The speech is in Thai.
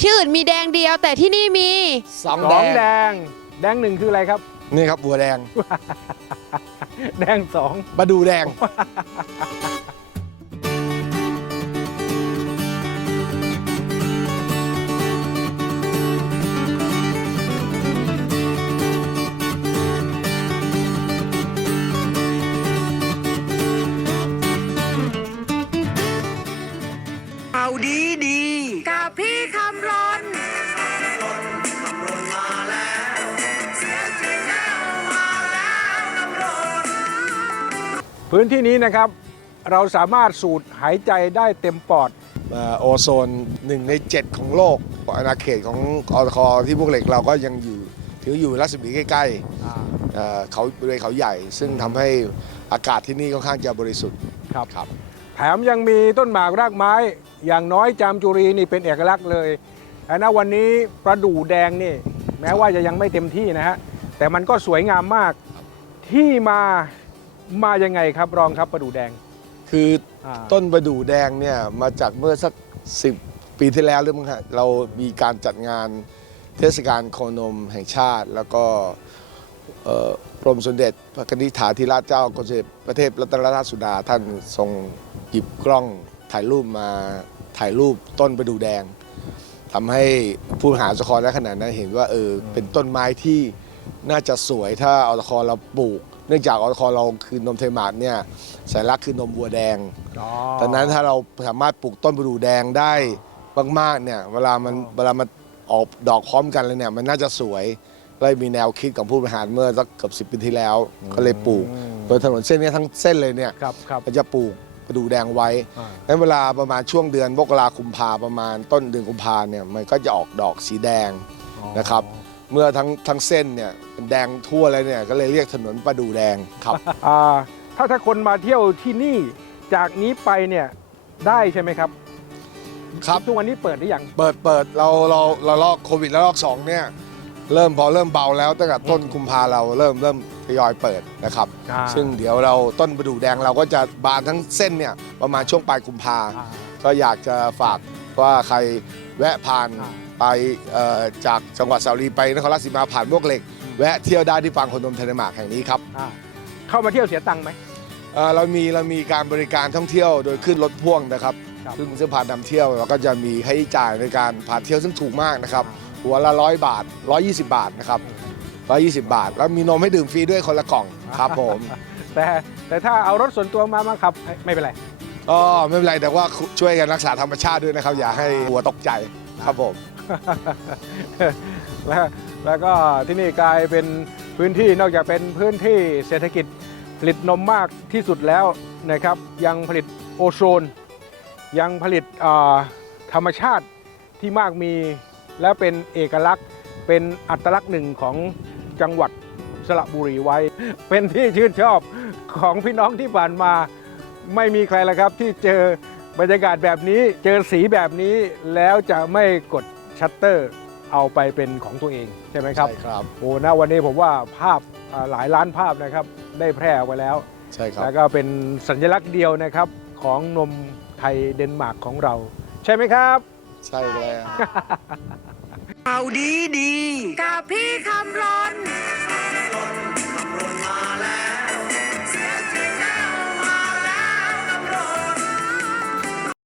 ที่อื่นมีแดงเดียวแต่ที่นี่มี สองสแดองงแดง แดงหนึ่งคืออะไรครับ นี่ครับบัวแดง แดงสอง มาดูแดง พื้นที่นี้นะครับเราสามารถสูดหายใจได้เต็มปอดอ่าโอโซนหนึ่งใน 7 ของโลกอาณาเขตของอตคที่พวกเหล็กเราก็ยังอยู่ถืออยู่รัศมีใกล้ๆเอ่อเขาบริเวณเขาใหญ่ ซึ่งทำให้อากาศที่นี่ค่อนข้างจะบริสุทธิ์ครับ ครับ แถมยังมีต้นหมากรากไม้อย่างน้อยจามจุรีนี่เป็นเอกลักษณ์เลยแต่ณวันนี้ประดู่แดงนี่ แม้ว่าจะยังไม่เต็มที่นะฮะ แต่มันก็สวยงามมากที่มา มายังไงครับรองครับประดู่แดงคืออ่าต้นประดู่แดงเนี่ยมาจากเมื่อสักสิปีที่แล้วหรือมั้งฮะเรามีการจัดงานเทศกาลโคนมแห่งชาติ แล้วก็เอ่อกรมสมเด็จพระนิธิถาธิราชเจ้ากรมสมเด็จพระเทพรัตนราชสุดาท่านทรงหยิบกล้องถ่ายรูปมาถ่ายรูปต้นประดู่แดงทำให้ผู้บริหารสครในขณะนั้นเห็นว่าเออเป็นต้นไม้ที่น่าจะสวยถ้าอตคเราปลูก เนื่องจากอตคเราคือนมเทมาดเนี่ยสัญลักษณ์คือนมวัวแดงดังนั้นถ้าเราสามารถปลูกต้นประดู่แดงได้มากๆเนี่ยเวลามันเวลามันออกดอกพร้อมกันเลยเนี่ยมันน่าจะสวยเลยมีแนวคิดของผู้บริหารเมื่อสักเกือบสิปีที่แล้ว ก็เลยปลูกโดยถนนเส้นเนี้ทั้งเส้นเลยเนี่ยครับครับก็จะปลูกประดู่แดงไว้อ่าในเวลาประมาณช่วงเดือนมกราคุมภาประมาณต้นเดือนกุมภาเนี่ยมันก็จะออกดอกสีแดงนะครับ เมื่อทั้งทั้งเส้นเนี่ยเป็นแดงทั่วเลยเนี่ยก็เลยเรียกถนนประดู่แดงครับ อ่าถ้าถ้าคนมาเที่ยวที่นี่จากนี้ไปเนี่ยได้ใช่ไหมครับครับ ทุกวันนี้เปิดหรือยัง เปิดเปิดเราเราเราลอกโควิดแล้วลอกสองเนี่ยเริ่มพอเริ่มเบาแล้วตั้งแต่ต้นกุมภาเราเริ่มเริ่มทยอยเปิดนะครับ อ่า ซึ่งเดี๋ยวเราต้นประดู่แดงเราก็จะบานทั้งเส้นเนี่ยประมาณช่วงปลายกุมภาอ่าก็อยากจะฝากว่าใครแวะผ่านอ่า ไปเอ่อจากจังหวัดสระบุรีไปนครราชสีมาผ่านมวกเหล็ก แวะเที่ยวได้ที่ฟาร์มโคนมเทนมาร์กแห่งนี้ครับอ่าเข้ามาเที่ยวเสียตังค์ไหมเอ่อเรามีเรามีการบริการท่องเที่ยวโดยขึ้นรถพ่วงนะครับครับซึ่งซึ่งผ่านนำเที่ยวเราก็จะมีค่าใช้จ่ายในการผ่านเที่ยวซึ่งถูกมากนะครับหัวละร้อยบาท 120 บาทนะครับ120 บาท แล้วมีนมให้ดื่มฟรีด้วยคนละกล่องครับผมแต่แต่ถ้าเอารถส่วนตัวมามาขับไม่ไม่เป็นไรก็ไม่เป็นไรแต่ว่าช่วยกันรักษาธรรมชาติด้วยนะครับ อย่าให้หัวตกใจครับผม แล้วแล้วก็ที่นี่กลายเป็นพื้นที่นอกจากเป็นพื้นที่เศรษฐกิจผลิตนมมากที่สุดแล้วนะครับ ยังผลิตโอโซน ยังผลิตธรรมชาติที่มากมีและเป็นเอกลักษณ์เป็นอัตลักษณ์หนึ่งของจังหวัดสระบุรีไว้ เป็นที่ชื่นชอบของพี่น้องที่ผ่านมา ไม่มีใครละครับที่เจอบรรยากาศแบบนี้เจอสีแบบนี้แล้วจะไม่กด ชัตเตอร์เอาไปเป็นของตัวเองใช่ไหมครับใช่ครับโอ้นะวันนี้ผมว่าภาพอ่าหลายล้านภาพนะครับได้แพร่ออกไปแล้วใช่ครับแล้วก็เป็นสัญลักษณ์เดียวนะครับของนมไทยเดนมาร์กของเรา ใช่ไหมครับ ใช่แล้วเอาดีดี กับพี่คำรน